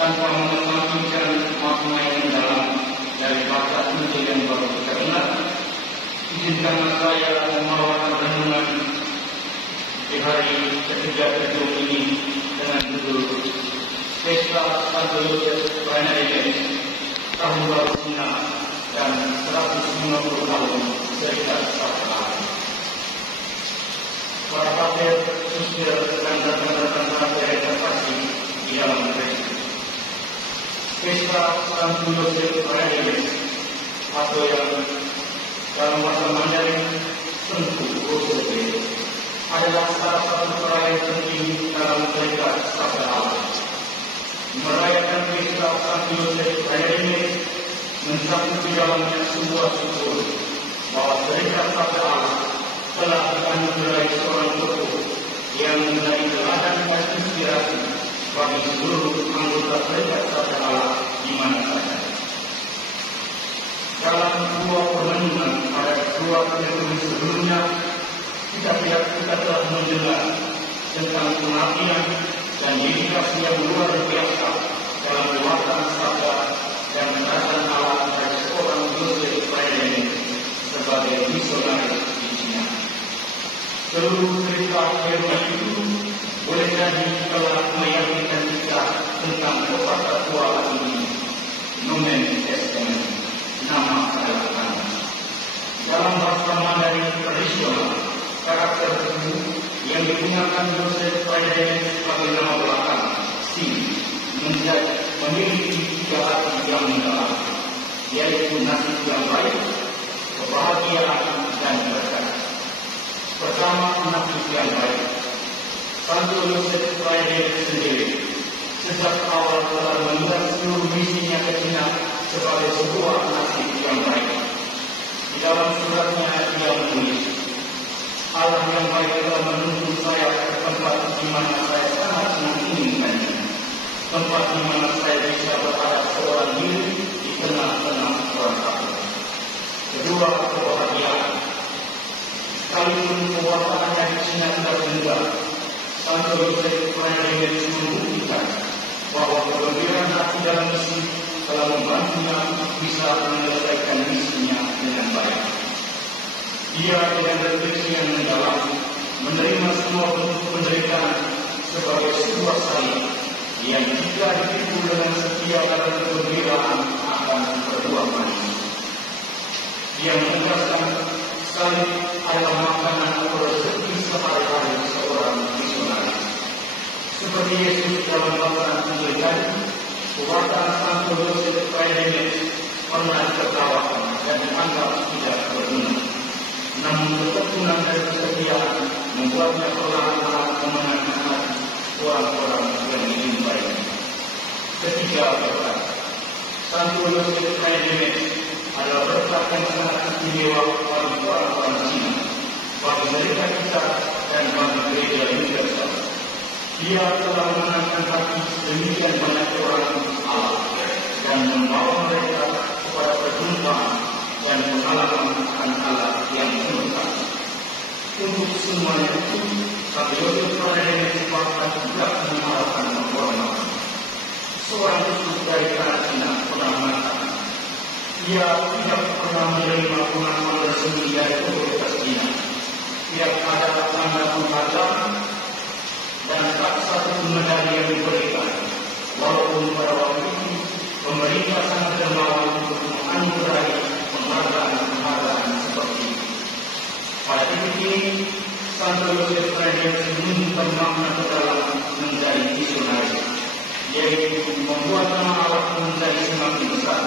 tanpa mengesampingkan makna yang mendalam dari bakat Injil yang baru kita dengar, izinkanlah saya membawakan renungan di hari ketiga kedua ini dengan judul Pesta Santo Yosef Prenarides Tahun Baru Cina dan 150 tahun Serikat Sabda. Para pater, suster, dan rekan-rekan pater yang terkasih di dalam Kristus. Pesta Santo Yosef Prenarides atau yang dalam bahasa Mandarin tentu Yosef adalah salah satu perayaan penting dalam Serikat Sabda Allah. Merayakan Pesta Santo Yosef Prenarides mencakup di dalamnya sebuah syukur bahwa Serikat Sabda Allah telah dianugerahi seorang tokoh yang menjadi teladan dan inspirasi bagi seluruh anggota Serikat Sabda Allah di mana saja. Dalam dua permenungan pada dua penulis sebelumnya, kita telah mendengar tentang pengabdian dan dedikasi yang luar biasa dalam kekuatan sabda dan mendatang Allah dari seorang Yosef Prenarides sebagai misionaris di Cina. Seluruh cerita firman itu boleh jadi telah meyakinkan kita tentang pepatah tua ini, Nomen Testament, nama adalah nama. Dalam bahasa Mandarin tradisional, karakter tubuh yang digunakan Yosef Prenarides sebagai nama belakang Si memiliki tiga arti yang mendalam, yaitu nasib yang baik, kebahagiaan, dan berkat. Pertama, nasib yang baik. Santo Yosef Prenarides sendiri sejak awal telah melihat seluruh misinya ke Cina sebagai sebuah nasib yang baik. Di dalam suratnya dia menulis, Allah yang baik telah menuntun saya ke tempat di mana saya sangat menginginkannya, tempat di mana saya bisa berada seorang diri di tengah-tengah orang kafir. Kedua, kebahagiaan. Sekalipun kewafatannya di Cina sudah meninggal, Santo Yosef Prenarides membuktikan bahwa kegembiraan hati dalam misi telah membantunya bisa menyelesaikan misinya dengan baik. Dia dengan refleksi yang mendalam menerima semua bentuk penderitaan sebagai sebuah salib yang jika dipikul dengan setia dan kegembiraan akan berbuah manis. Dia menegaskan salib adalah makanan atau rezeki sehari-hari seorang misionaris. Seperti Yesus dalam bacaan Injil tadi, kekuatan Santo Yosef Prenarides pernah ditertawakan dan dianggap tidak berguna. Namun ketekunan dan kesetiaan membuatnya perlahan-lahan memenangkan hati orang-orang yang ingin baik. Ketiga, berkat. Santo Yosef Prenarides adalah berkat yang sangat istimewa bagi orang-orang Cina, bagi mereka kita dan bagi gereja universal. Dia telah memenangkan hati demikian banyak orang Allah dan membawa mereka kepada perjumpaan dan pengalaman akan Allah yang menentukan. Untuk semuanya itu, Santo Yosef Prenarides bahkan tidak mengharapkan penghormatan. Seorang khusus dari tanah Cina pernah mengatakan, ia tidak pernah menerima pengakuan resmi dari otoritas Cina. Tidak ada tanda penghargaan dan tak satu medali yang diberikan. Walaupun pada waktu itu pemerintah sangat dermawan untuk menganugerahi penghargaan seperti itu. Pada titik ini, Santo Yosef Prenarides menunjukkan makna terdalam menjadi misionaris, yaitu membuat nama Allah menjadi semakin besar,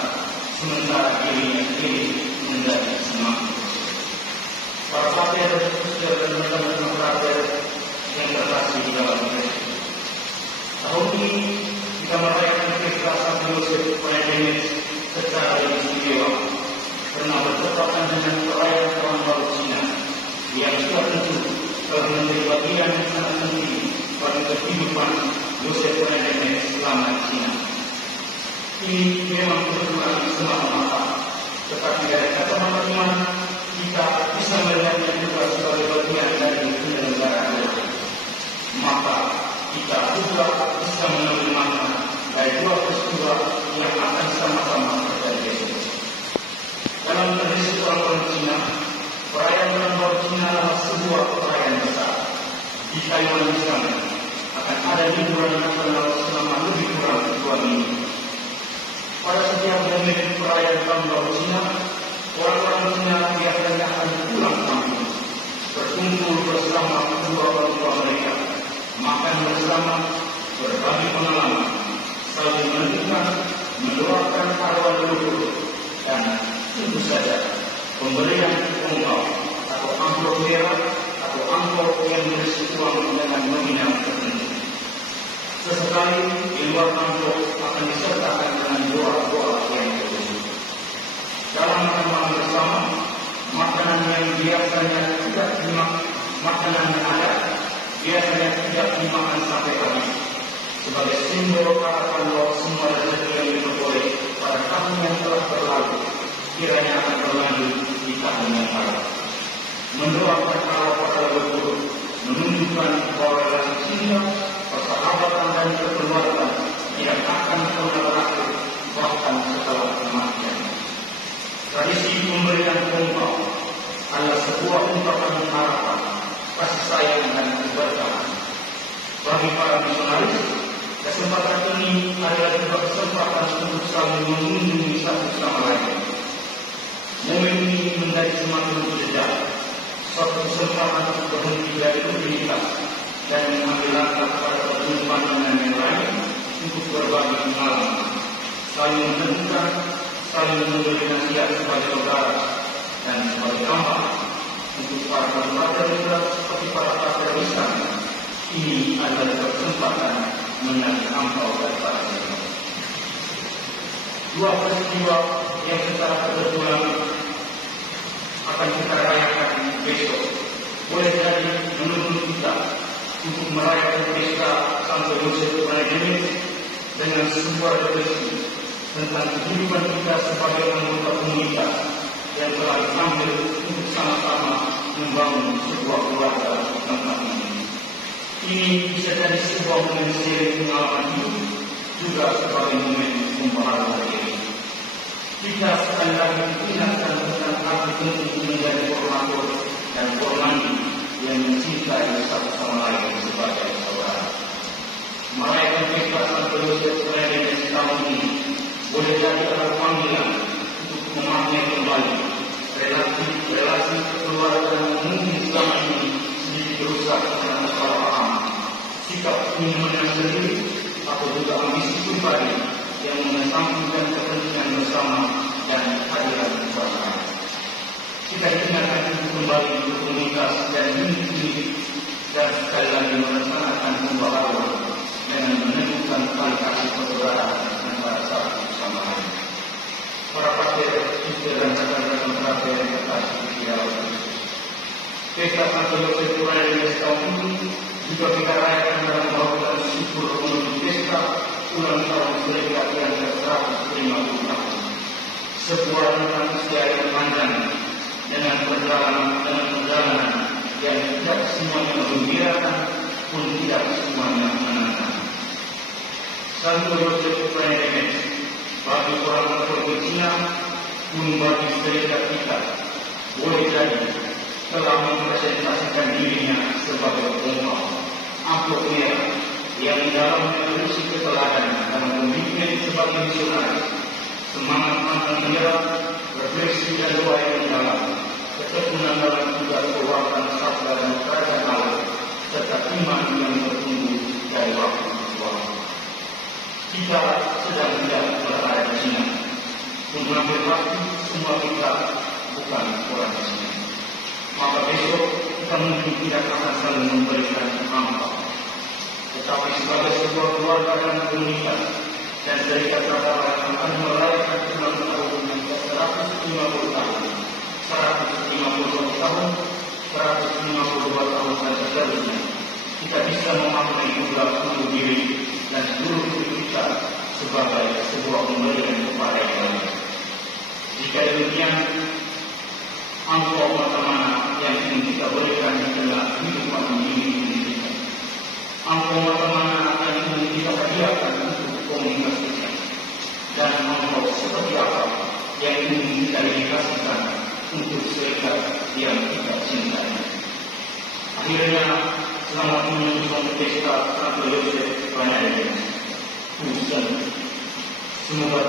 sementara dirinya sendiri menjadi semakin besar. Para pater, suster, dan teman-teman pater yang terkasih di dalam Kristus. Tahun ini kita merayakan Pesta Santo Yosef Prenarides secara istimewa karena bertepatan dengan perayaan Tahun Baru Cina yang sudah tentu telah menjadi bagian yang sangat penting bagi kehidupan Yosef Prenarides selama di Cina. Ini memang bukan semata-mata, tetapi dari kacamata iman kita bisa melihatnya juga sebagai bagian dari penyelenggara. Maka kita juga bisa menerima dari dua perayaan tahun baru Cina, orang-orang Cina biasanya akan pulang kampung, berkumpul bersama kedua orang tua mereka, makan bersama, berbagi pengalaman, saling menentukan, mendoakan arwah leluhur, dan tentu saja pemberian ongkau atau amplop merah atau amplop yang berisi uang dengan nominal tertentu. Sesekali di luar amplop akan disertakan dengan doa-doa yang tertentu. Dalam makan bersama, makanan yang biasanya tidak dimakan, makanan yang ada biasanya tidak dimakan sampai habis, sebagai simbol harapan bahwa semua rezeki yang diperoleh pada tahun yang telah berlalu kiranya akan berlanjut di tahun yang baru. Mendoakan Allah pada leluhur menunjukkan bahwa relasi cinta, persahabatan dan kekeluargaan yang akan pernah berakhir bahkan setelah kematian. Tradisi pemberian ongkau adalah sebuah ungkapan harapan, kasih sayang dan keberkahan. Bagi para misionaris, kesempatan ini adalah juga kesempatan untuk saling mengunjungi satu sama lain. Momen ini menjadi semakin berjejak, suatu kesempatan untuk berhenti dari rutinitas dan mengambil langkah pada perjumpaan dengan yang lain untuk berbagi pengalaman, saling menentukan, saling memberi nasihat sebagai saudara dan sebagai hamba. Untuk para kader muda seperti para kader besar, ini adalah kesempatan menarik ampau dari para kader. Dua peristiwa yang secara kebetulan akan kita rayakan besok boleh jadi menuntut kita untuk merayakan pesta Santo Yosef Pranedemit dengan sebuah refleksi tentang kehidupan kita sebagai anggota komunitas yang telah diambil untuk sama-sama membangun sebuah keluarga tempat ini. Ini bisa jadi sebuah momen seri pengalaman hidup, juga sebagai momen pembaharuan hari ini. Kita sekali lagi ingatkan tentang arti penting menjadi formator dan formandi yang mencintai satu sama lain sebagai saudara. Merayakan pesta Santo Yosef Pranedemit tahun ini boleh jadi adalah panggilan untuk memaknai kembali relasi keluarga yang mungkin selama ini sedikit rusak karena salah paham, sikap ingin menang sendiri atau juga ambisi pribadi yang mengesampingkan kepentingan bersama dan hadirat bersama. Kita ingatkan untuk kembali ke komunitas dan unit dan sekali lagi melaksanakan pembaharuan dengan menemukan tali kasih persaudaraan antara satu sama lain. Para pastor, istri dan rekan-rekan pastor yang terkasih di dalam Kristus. Pesta Santo Yosef Pranedemit tahun ini juga kita rayakan dalam bauran syukur menuju pesta ulang tahun serikat yang ke-150 tahun. Sebuah rentang usia yang panjang dengan perjalanan yang tidak semuanya menggembirakan pun tidak semuanya menenangkan. Santo Yosef Pranedemit bagi orang Katolik Cina pun bagi serikat kita boleh jadi telah mempresentasikan dirinya sebagai ongkau amplop merah yang dalamnya berisi keteladanan dalam komitmen sebagai misionaris, semangat pantang menyerah, refleksi dan doa yang dalam, ketekunan dalam tugas perbuatan sabda dan kerajaan Allah, serta iman yang bertumbuh dari waktu ke waktu. Kita sedang tidak berada di sini. Mengambil pasti semua kita bukan orang di sini. Maka besok kita mungkin tidak akan saling memberikan ampau, tetapi sebagai sebuah keluarga dan komunitas dan serikat peradaban akan merayakan ulang tahun yang ke-150 tahun, 151 tahun, 152 tahun dan seterusnya. Kita bisa memaknai pula seluruh diri dan seluruh hidup kita sebagai sebuah pemberian kepada yang lain. Jika demikian, ampau mana-mana yang ingin kita berikan di tengah kehidupan ini kita. Ampau mana-mana yang ingin kita hadiahkan untuk komunitas kita. Dan ampau seperti apa yang ingin kita dedikasikan untuk serikat yang kita cintai. Akhirnya, selamat menunjukkan pesta Santo Yosef Pranedemit. Semoga